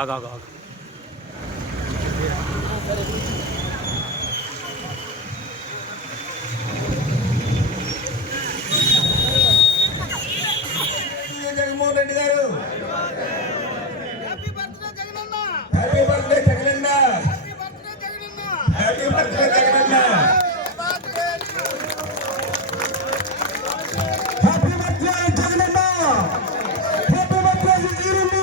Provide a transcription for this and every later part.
ఆగా ఆగా ఆగా జగన్మోహన్ రెడ్డి గారు happy birthday Jagananna, happy birthday Jagananna, happy birthday Jagananna, happy birthday Jagananna, happy birthday Jagananna.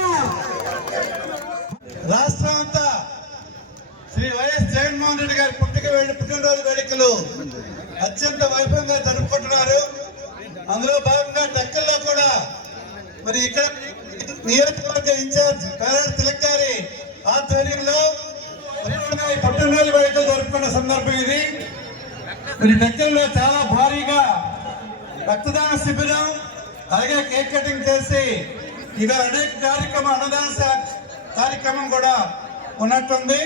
రాష్ట్రం అంతా Shri YS Jaganmohan Reddy గారి పుట్టినరోజు వేడుకలు అత్యంత వైభవంగా జరుపుకుంటున్నారు. అందులో భాగంగా టెక్కల్లో కూడా మరి ఇక్కడ నియోజకవర్గ ఇన్ఛార్జ్ పేరాడు తిలక్ గారి ఆధ్వర్యంలో పుట్టినరోజు వేడుకలు జరుపుకున్న సందర్భం ఇది. మరి టెక్కల్లో చాలా భారీగా రక్తదాన శిబిరం అలాగే కేక్ కటింగ్ చేసి ఇవాళ అనేక అన్నదాన కార్యక్రమం కూడా ఉన్నట్టుంది.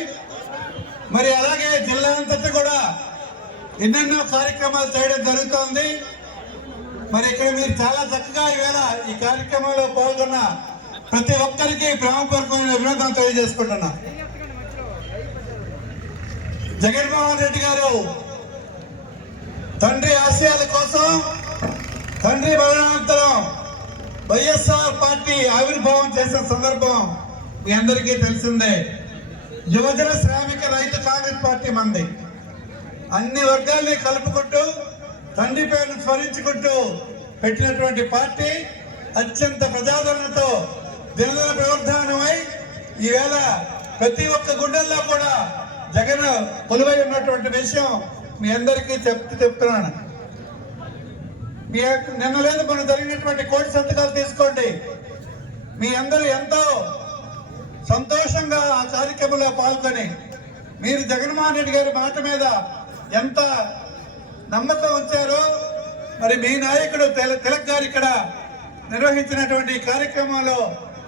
మరి అలాగే జిల్లా అంతటా కూడా ఎన్నెన్నో కార్యక్రమాలు చేయడం జరుగుతోంది. మరి ఇక్కడ మీరు చాలా చక్కగా ఈవేళ ఈ కార్యక్రమంలో పాల్గొన్న ప్రతి ఒక్కరికి ప్రేమపూర్వకమైన అభినందనలు తెలియజేసుకుంటున్నా. జగన్మోహన్ రెడ్డి గారు తండ్రి ఆశయాల కోసం తండ్రి మరణానంతరం వైఎస్ఆర్ పార్టీ ఆవిర్భావం చేసిన సందర్భం మీ అందరికీ తెలిసిందే. యువజన శ్రామిక రైతు కాంగ్రెస్ పార్టీ మంది అన్ని వర్గాల్ని కలుపుకుంటూ తండ్రి పేరును స్మరించుకుంటూ పెట్టినటువంటి పార్టీ అత్యంత ప్రజాదరణతో దినదిన ప్రవర్ధనమై ఈవేళ ప్రతి ఒక్క గుండెల్లో కూడా జగన్ కొలువై ఉన్నటువంటి విషయం మీ అందరికీ చెప్తున్నాను. నిన్న లేదు మనం జరిగినటువంటి కోటి సంతకాలు తీసుకోండి. మీ అందరూ ఎంతో సంతోషంగా ఆ కార్యక్రమంలో పాల్గొని మీరు జగన్మోహన్ రెడ్డి గారి మాట మీద ఎంత నమ్మకం ఉంచారో మరి మీ నాయకుడు తిలక్ గారు ఇక్కడ నిర్వహించినటువంటి కార్యక్రమంలో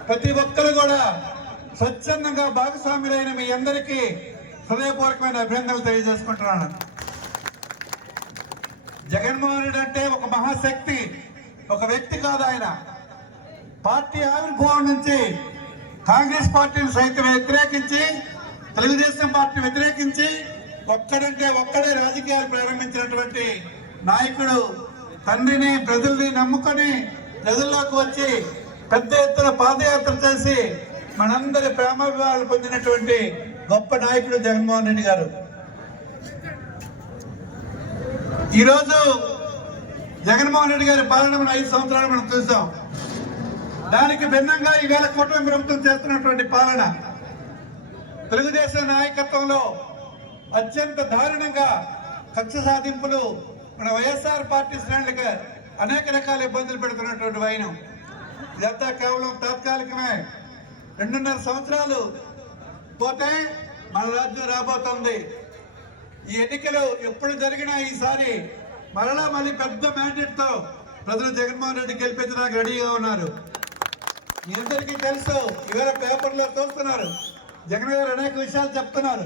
ప్రతి ఒక్కరు కూడా స్వచ్ఛందంగా భాగస్వాములైన మీ అందరికీ హృదయపూర్వకమైన అభినందనలు తెలియజేసుకుంటున్నాను. జగన్మోహన్ రెడ్డి అంటే ఒక మహాశక్తి, ఒక వ్యక్తి కాదు. ఆయన పార్టీ ఆవిర్భావం నుంచి కాంగ్రెస్ పార్టీని సైతం వ్యతిరేకించి తెలుగుదేశం పార్టీని వ్యతిరేకించి ఒక్కడంటే ఒక్కడే రాజకీయాలు ప్రారంభించినటువంటి నాయకుడు. తండ్రిని ప్రజల్ని నమ్ముకొని ప్రజల్లోకి వచ్చి పెద్ద ఎత్తున పాదయాత్ర చేసి మనందరి ప్రేమాభిమానాలు పొందినటువంటి గొప్ప నాయకుడు జగన్మోహన్ రెడ్డి గారు. ఈరోజు జగన్మోహన్ రెడ్డి గారి పాలన 5 సంవత్సరాలు మనం చూసాం. దానికి భిన్నంగా ఈవేళ కూటమి ప్రభుత్వం చేస్తున్నటువంటి పాలన తెలుగుదేశం నాయకత్వంలో అత్యంత దారుణంగా కక్ష సాధింపులు మన వైఎస్ఆర్ పార్టీ శ్రేణులుగా అనేక రకాల ఇబ్బందులు పెడుతున్నటువంటి వైనం. ఇదంతా కేవలం తాత్కాలికమే. 2.5 సంవత్సరాలు పోతే మన రాజ్యం రాబోతుంది. ఈ ఎన్నికలు ఎప్పుడు జరిగినా ఈసారి మళ్ళీ పెద్ద మ్యాండేట్ తో ప్రజలు జగన్మోహన్ రెడ్డి గెలిపించడానికి రెడీగా ఉన్నారు. మీ అందరికీ తెలుసు, ఇవాళ పేపర్లో చూస్తున్నారు, జగన్ గారు అనేక విషయాలు చెప్తున్నారు.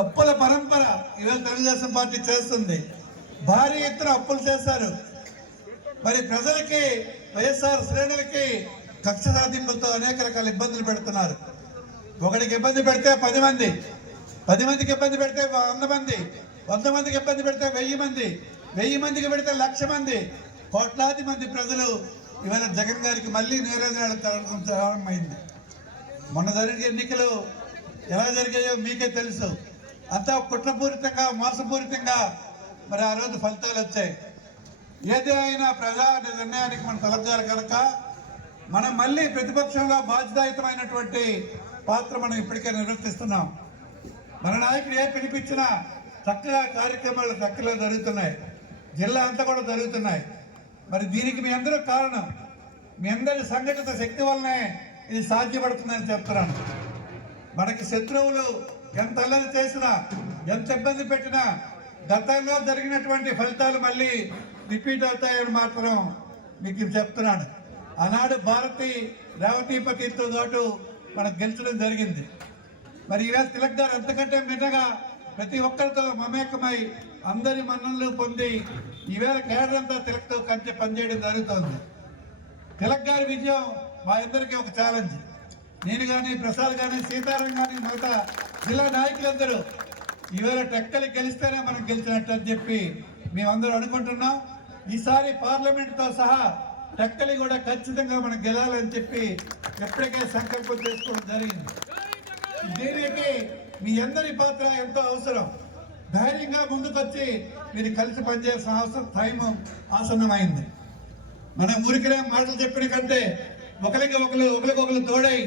అప్పుల పరంపర ఇవాళ తెలుగుదేశం పార్టీ చేస్తుంది. భారీ ఎత్తున అప్పులు చేశారు. మరి ప్రజలకి వైఎస్ఆర్ శ్రేణులకి కక్ష సాధింపులతో అనేక రకాల ఇబ్బందులు పెడుతున్నారు. ఒకరికి ఇబ్బంది పెడితే 10 మంది, 10 మందికి ఇబ్బంది పెడితే 100 మంది, 100 మందికి ఇబ్బంది పెడితే 1000 మంది, 1000 మందికి పెడితే 1,00,000 మంది, కోట్లాది మంది ప్రజలు ఇవాళ జగన్ గారికి మళ్ళీ నీరాజనాలు ప్రారంభమైంది. మొన్న జరిగే ఎన్నికలు ఎలా జరిగాయో మీకే తెలుసు. అంతా కుట్రపూరితంగా మోసపూరితంగా మరి ఆ రోజు ఫలితాలు వచ్చాయి. ఏది అయినా ప్రజా నిర్ణయానికి మనం తలగాలి కనుక మనం మళ్ళీ ప్రతిపక్షంలో బాధ్యతాయుతమైనటువంటి పాత్ర మనం ఇప్పటికే నిర్వర్తిస్తున్నాం. మన నాయకుడు ఏ పిలిపించినా చక్కగా కార్యక్రమాలు చక్కగా జరుగుతున్నాయి. జిల్లా అంతా కూడా జరుగుతున్నాయి. మరి దీనికి మీ అందరూ కారణం. మీ అందరి సంఘటిత శక్తి వల్లనే ఇది సాధ్యపడుతుందని చెప్తున్నాను. మనకి శత్రువులు ఎంత అల్లరి చేసినా, ఎంత ఇబ్బంది పెట్టినా గతంలో జరిగినటువంటి ఫలితాలు మళ్ళీ రిపీట్ అవుతాయని మాత్రం మీకు చెప్తున్నాను. ఆనాడు భారతి రేవతిపతితో పాటు మనకు గెలిచడం జరిగింది. మరి ఈవేళ తిలక్ గారు అంతకంటే మిన్నగా ప్రతి ఒక్కరితో మమేకమై అందరి మన్ననలు పొంది ఈవేళ కేడర్ అంతా తిలక్తో కలిసి పనిచేయడం జరుగుతోంది. తిలక్ గారి విజయం మా ఇద్దరికి ఒక ఛాలెంజ్. నేను కానీ, ప్రసాద్ కానీ, సీతారాం కానీ, మిగతా జిల్లా నాయకులందరూ ఈవేళ టెక్కలి గెలిస్తేనే మనం గెలిచినట్టు అని చెప్పి మేమందరూ అనుకుంటున్నాం. ఈసారి పార్లమెంట్తో సహా టెక్కలి కూడా ఖచ్చితంగా మనం గెలాలని చెప్పి ఎప్పటికే సంకల్పం చేసుకోవడం జరిగింది. దీనికి మీ అందరి పాత్ర ఎంతో అవసరం. ధైర్యంగా ముందుకొచ్చి మీరు కలిసి పనిచేయాల్సిన అవసరం, టైం ఆసన్నమైంది. మన ఊరికినే మాటలు చెప్పిన కంటే ఒకరికొకరు తోడై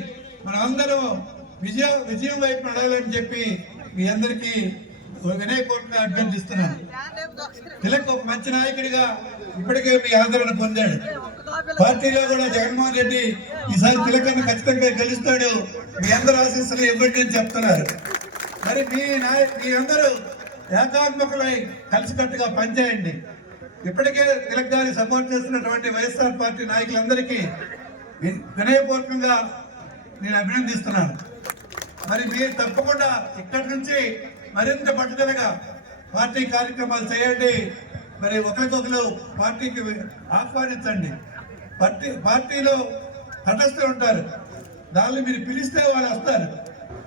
మనం అందరం విజయం వైపు నడవాలని చెప్పి మీ అందరికీ వినయపూర్వకంగా అభ్యర్థిస్తున్నాను. తిలక్ ఒక మంచి నాయకుడిగా ఇప్పటికే మీ ఆదరణ పొందాడు. పార్టీలో కూడా జగన్మోహన్ రెడ్డి ఈసారి తిలకನ್ನು ఖచ్చితంగా గెలుస్తాడు, మీ అందరూ ఆశీస్సులు ఇవ్వండి అని చెప్తున్నారు. మరి మీ అందరూ ఏకాత్మకులై కలిసికట్టుగా పనిచేయండి. ఇప్పటికే తిలక్ గారిని సపోర్ట్ చేస్తున్నటువంటి వైఎస్ఆర్ పార్టీ నాయకులందరికీ వినయపూర్వకంగా నేను అభినందిస్తున్నాను. మరి మీరు తప్పకుండా ఇక్కడి నుంచి మరింత పట్టుదలగా పార్టీ కార్యక్రమాలు చేయండి. మరి ఒకరికొకరు పార్టీకి ఆహ్వానించండి. పార్టీలో తటస్థులు ఉంటారు, దాన్ని మీరు పిలిస్తే వాళ్ళు వస్తారు.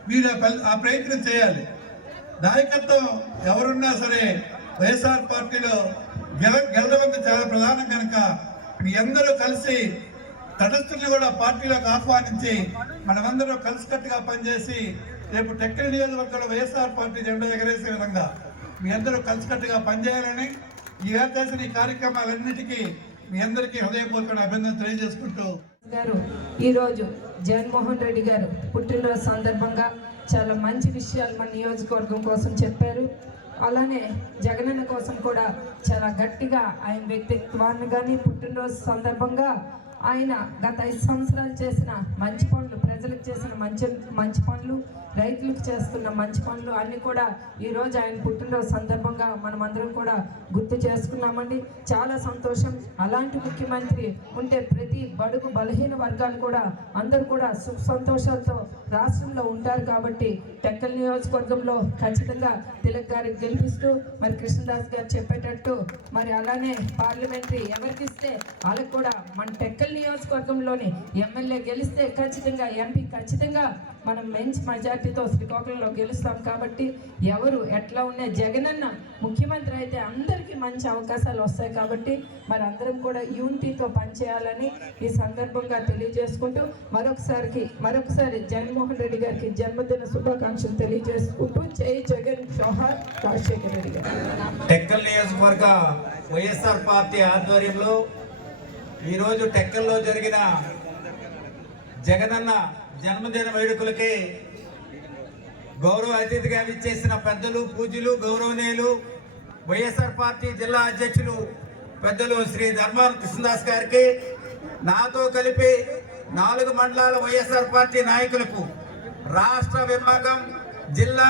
మీరు ఆ ప్రయత్నం చేయాలి. నాయకత్వం ఎవరున్నా సరే వైఎస్ఆర్ పార్టీలో గెలవడం చాలా ప్రధానం కనుక మీ అందరూ కలిసి తటస్థుల్ని కూడా పార్టీలోకి ఆహ్వానించి మనమందరం కలిసికట్టుగా పనిచేసి రేపు టెక్కలి నియోజకవర్గంలో వైఎస్ఆర్ పార్టీ జెండా ఎగరేసే విధంగా మీ అందరూ కలిసికట్టుగా పనిచేయాలని ఈ ఏర్చేసిన ఈ కార్యక్రమాలన్నిటికీ మీ అందరికీ హృదయపూర్వక అభినందన తెలియజేసుకుంటూ ఈరోజు జగన్మోహన్ రెడ్డి గారు పుట్టినరోజు సందర్భంగా చాలా మంచి విషయాలు మన నియోజకవర్గం కోసం చెప్పారు. అలానే జగనన్న కోసం కూడా చాలా గట్టిగా ఆయన వ్యక్తిత్వాన్ని కానీ పుట్టినరోజు సందర్భంగా ఆయన గత 5 సంవత్సరాలు చేసిన మంచి పనులు, ప్రజలకు చేసిన మంచి పనులు, రైతులకు చేస్తున్న మంచి పనులు అన్నీ కూడా ఈరోజు ఆయన పుట్టినరోజు సందర్భంగా మనమందరం కూడా గుర్తు చేసుకున్నామండి. చాలా సంతోషం. అలాంటి ముఖ్యమంత్రి ఉంటే ప్రతి బడుగు బలహీన వర్గాలు కూడా అందరూ కూడా సుఖ సంతోషాలతో రాష్ట్రంలో ఉంటారు. కాబట్టి టెక్కలి నియోజకవర్గంలో ఖచ్చితంగా తిలక్ గారికి గెలిపిస్తూ మరి కృష్ణదాస్ గారు చెప్పేటట్టు మరి అలానే పార్లమెంటరీ ఎవరికి ఇస్తే వాళ్ళకి కూడా మన టెక్కలి నియోజకవర్గంలోని ఎమ్మెల్యే గెలిస్తే ఖచ్చితంగా ఎంపీ ఖచ్చితంగా మనం మంచి మెజార్టీతో శ్రీకాకుళంలో గెలుస్తాం. కాబట్టి ఎవరు ఎట్లా ఉన్న జగనన్న ముఖ్యమంత్రి అయితే అందరికీ మంచి అవకాశాలు వస్తాయి. కాబట్టి మరి అందరం కూడా యూనిటీతో పనిచేయాలని ఈ సందర్భంగా తెలియజేసుకుంటూ మరొకసారి జగన్మోహన్ రెడ్డి గారికి జన్మదిన శుభాకాంక్షలు తెలియజేసుకుంటూ జై జగన్ జోహార్ రాజశేఖర రెడ్డి గారు. టెక్కల్ నియోజకవర్గ వైఎస్ఆర్ పార్టీ ఆధ్వర్యంలో ఈరోజు టెక్కల్లో జరిగిన జగనన్న జన్మదిన వేడుకలకి గౌరవ అతిథిగా విచ్చేసిన పెద్దలు, పూజ్యులు, గౌరవనీయులు వైఎస్ఆర్ పార్టీ జిల్లా అధ్యక్షులు పెద్దలు శ్రీ ధర్మాన కృష్ణదాస్ గారికి, నాతో కలిపి 4 మండలాల వైఎస్ఆర్ పార్టీ నాయకులకు, రాష్ట్ర విభాగం, జిల్లా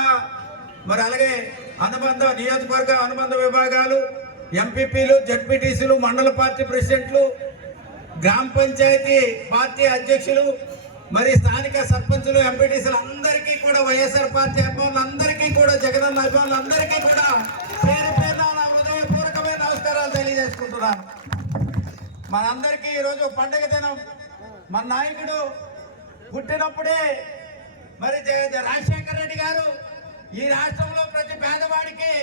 మరి అలాగే అనుబంధ నియోజకవర్గ అనుబంధ విభాగాలు, ఎంపీపీలు, జడ్పీటీసీలు, మండల పార్టీ ప్రెసిడెంట్లు, గ్రామ పంచాయతీ పార్టీ అధ్యక్షులు, మరి స్థానిక సర్పంచులు, ఎంపీటీసీలు అందరికీ కూడా వైఎస్ఆర్ పార్టీ అభిమానులందరికీ కూడా జగనన్న అభిమానులందరికీ కూడా పేరు పేరున నా హృదయపూర్వకమైన నమస్కారాలు తెలియజేసుకుంటున్నాను. మనందరికీ ఈరోజు పండుగ దినం. మన నాయకుడు పుట్టినప్పుడే మరి రాజశేఖర రెడ్డి గారు ఈ రాష్ట్రంలో ప్రతి పేదవాడికి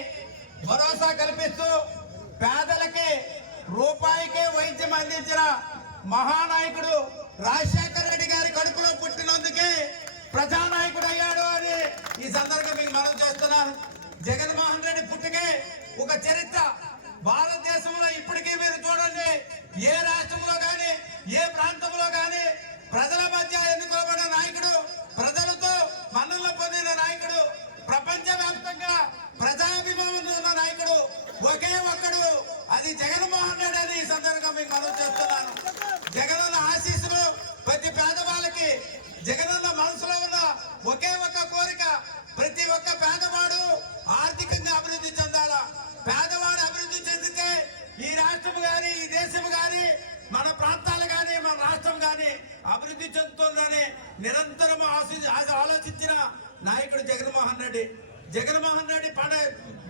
భరోసా కల్పిస్తూ పేదలకి రూపాయికే వైద్యం అందించిన మహానాయకుడు రాజశేఖర రెడ్డి గారి కడుపులో పుట్టినందుకే ప్రజానాయకుడు అయ్యాడు అని ఈ సందర్భంగా మీకు మనం చేస్తున్నాను. జగన్మోహన్ రెడ్డి పుట్టుకే ఒక చరిత్ర. భారతదేశంలో ఇప్పటికీ మీరు చూడండి, ఏ రాష్ట్రంలో కానీ ఏ ప్రాంతంలో కానీ ప్రజల మధ్య ఎన్నుకోబడిన నాయకుడు, ప్రజలతో మన్ననలు పొందిన నాయకుడు, ప్రపంచవ్యాప్తంగా ప్రజాభిమానం ఉన్న నాయకుడు ఒకే ఒక్కడు, అది జగన్మోహన్ రెడ్డి అని ఈ సందర్భంగా మీకు మనం చేస్తున్నాను. జగనన్న ఆశీస్సులు ప్రతి పేదవాళ్ళకి, జగనన్న మనసులో ఉన్న ఒకే ఒక్క కోరిక, ప్రతి ఒక్క పేదవాడు ఆర్థికంగా అభివృద్ధి చెందాలా. పేదవాడు అభివృద్ధి చెందితే ఈ రాష్ట్రం కానీ ఈ దేశం కానీ మన ప్రాంతాలు కానీ మన రాష్ట్రం కానీ అభివృద్ధి చెందుతుందని నిరంతరం ఆలోచించిన నాయకుడు జగన్మోహన్ రెడ్డి. జగన్మోహన్ రెడ్డి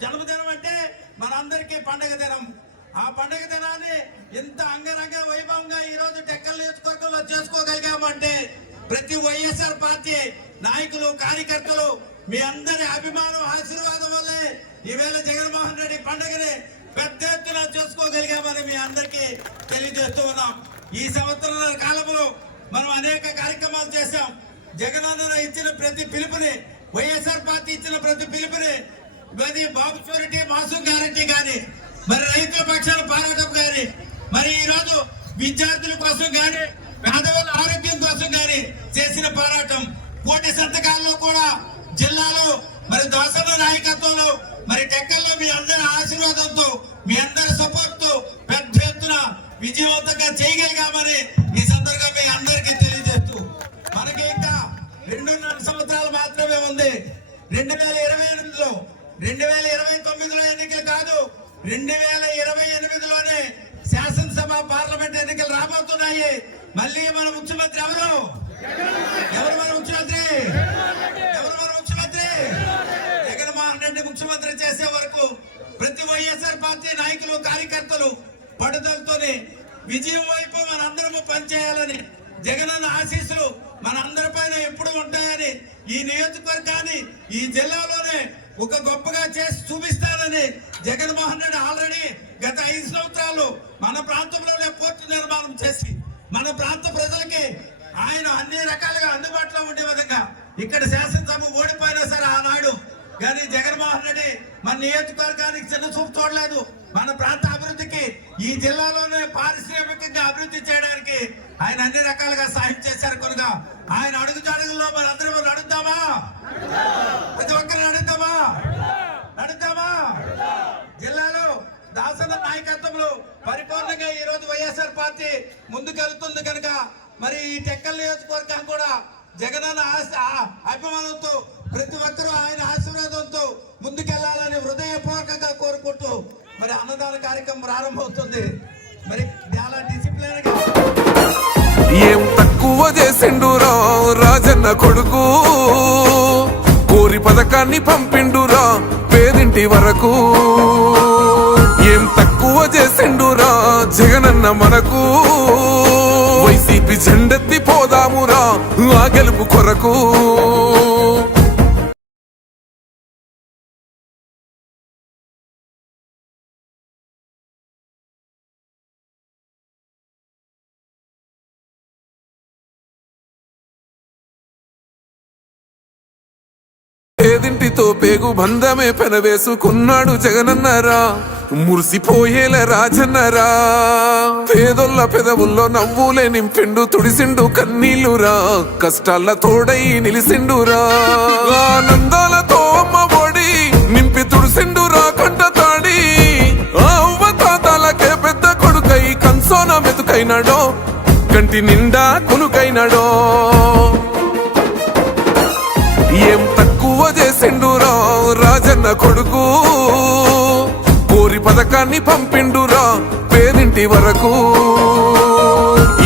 జన్మదినం అంటే మనందరికీ పండగ దినం. ఆ పండగ దినాన్ని ఇంత అంగరంగ వైభవంగా ఈ రోజు టెక్కల్ నియోజకవర్గంలో చేసుకోగలిగామంటే ప్రతి వైఎస్ఆర్ పార్టీ నాయకులు కార్యకర్తలు మీ అందరి అభిమానం ఆశీర్వాదం వల్లే ఈవేళ జగన్మోహన్ రెడ్డి పండుగని పెద్ద ఎత్తున చేసుకోగలిగామని మీ అందరికీ తెలియజేస్తూ ఉన్నాం. ఈ సంవత్సరాల కాలంలో మనం అనేక కార్యక్రమాలు చేశాం. జగనన్న ఇచ్చిన ప్రతి పిలుపుని, వైఎస్ఆర్ పార్టీ ఇచ్చిన ప్రతి పిలుపుని, మరి బాబు షూరిటీ మాసం గ్యారంటీ కానీ, మరి రైతుల పక్షాల పోరాటం కానీ, మరి ఈ రోజు విద్యార్థుల కోసం కానీ, పేదవాళ్ళ ఆరోగ్యం కోసం కానీ చేసిన పోరాటం, కోటి సంతకాల్లో కూడా జిల్లాలో మరి దోసల నాయకత్వంలో మరి టెక్కల్లో మీ అందరి ఆశీర్వాదంతో, మీ అందరి సపోర్ట్ తో పెద్ద ఎత్తున విజయవంతంగా చేయగలిగామని ఈ సందర్భంగా మీ అందరికీ తెలియజేస్తూ, మనకి ఇంకా 2.5 సంవత్సరాలు మాత్రమే ఉంది. 2028లో 2029లో ఎన్నికలు కాదు, 2028లోనే శాసనసభ పార్లమెంట్ ఎన్నికలు రాబోతున్నాయి. మళ్ళీ మన ముఖ్యమంత్రి ఎవరు? మన ముఖ్యమంత్రి జగన్మోహన్ రెడ్డి ముఖ్యమంత్రి చేసే వరకు ప్రతి వైఎస్ఆర్ పార్టీ నాయకులు కార్యకర్తలు పట్టుదలతోనే విజయం వైపు మనందరము పనిచేయాలని, జగనన్న ఆశీస్సులు మనందరిపైన ఎప్పుడు ఉంటాయని, ఈ నియోజకవర్గాన్ని ఈ జిల్లాలోనే ఒక గొప్పగా చేసి చూపిస్తానని జగన్మోహన్ రెడ్డి ఆల్రెడీ గత 5 సంవత్సరాలు మన ప్రాంతంలోనే పోర్టు నిర్మాణం చేసి మన ప్రాంత ప్రజలకి ఆయన అన్ని రకాలుగా అందుబాటులో ఉండే విధంగా, ఇక్కడ శాసనసభ ఓడిపోయినా సరే ఆనాడు కానీ జగన్మోహన్ రెడ్డి మన నియోజకవర్గానికి చిన్న చూపు చూడలేదు. మన ప్రాంత అభివృద్ధికి, ఈ జిల్లాలోనే పారిశ్రామికంగా అభివృద్ధి చేయడానికి ఆయన అన్ని రకాలుగా సాయం చేశారు కనుక ఆయన అడుగుజాడుగుల్లో మనందరం నడుద్దామా? ప్రతి ఒక్కరు నడుద్దామా? జిల్లాలో దాసన నాయకత్వంలో పరిపూర్ణంగా ఈ రోజు వైఎస్ఆర్ పార్టీ ముందుకెళ్తుంది కనుక మరి ఈ టెక్కల్ నియోజకవర్గం కూడా జగనన్న అభిమానంతో ప్రతి ఒక్కరూ ఆయన ఆశీర్వాదంతో ముందుకెళ్లాలని హృదయపూర్వకంగా కోరుకుంటూ మరి అన్నదాన కార్యక్రమం ప్రారంభమవుతుంది. మరి చాలా డిసిప్లిన్ గా ఏం తక్కువ చేసిండురా రాజన్న కొడుకు, కోరి పథకాన్ని పంపిండురా పేదింటి వరకు. ఏం తక్కువ చేసిండురా జగనన్న మనకు, వైసీపీ జెండెత్తి పోదామురా ఆ గెలుపు కొరకు. పేదింటితో పేగు బంధమే పెనవేసుకున్నాడు జగనన్నరా, మురిసిపోయేల రాజన్నరా. పేదొల్ల పెదవుల్లో నవ్వులే నింపిండు, తుడిసిండు కన్నీళ్లురా, కష్టాల తోడై నిలిసిండురా. ఆనందాలతో అమ్మ ఒడి నింపి తుడిసిండురా కంట తాడి. అవ్వ తాతాలకే పెద్ద కొడుకై కంసోన మెతుకైనాడో, కంటి నిండా కునుకైనాడో. ఏం తక్కువ చేసిండురా రాజన్న కొడుకు, కోరి పథకాన్ని పంపిండురా పేదింటి వరకు.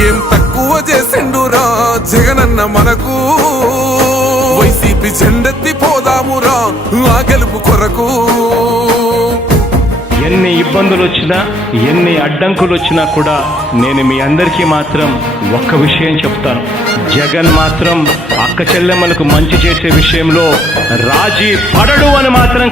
ఏం తక్కువ చేసిండురా జగనన్న మనకు, వైసీపీ జెండెత్తి పోదామురా ఆ గెలుపు కొరకు. ఎన్ని ఇబ్బందులు వచ్చినా, ఎన్ని అడ్డంకులు వచ్చినా కూడా నేను మీ అందరికీ మాత్రం ఒక్క విషయం చెప్తాను. జగన్ మాత్రం అక్క చెల్లెమ్మలకు మంచి చేసే విషయంలో రాజీ పడడు అని మాత్రం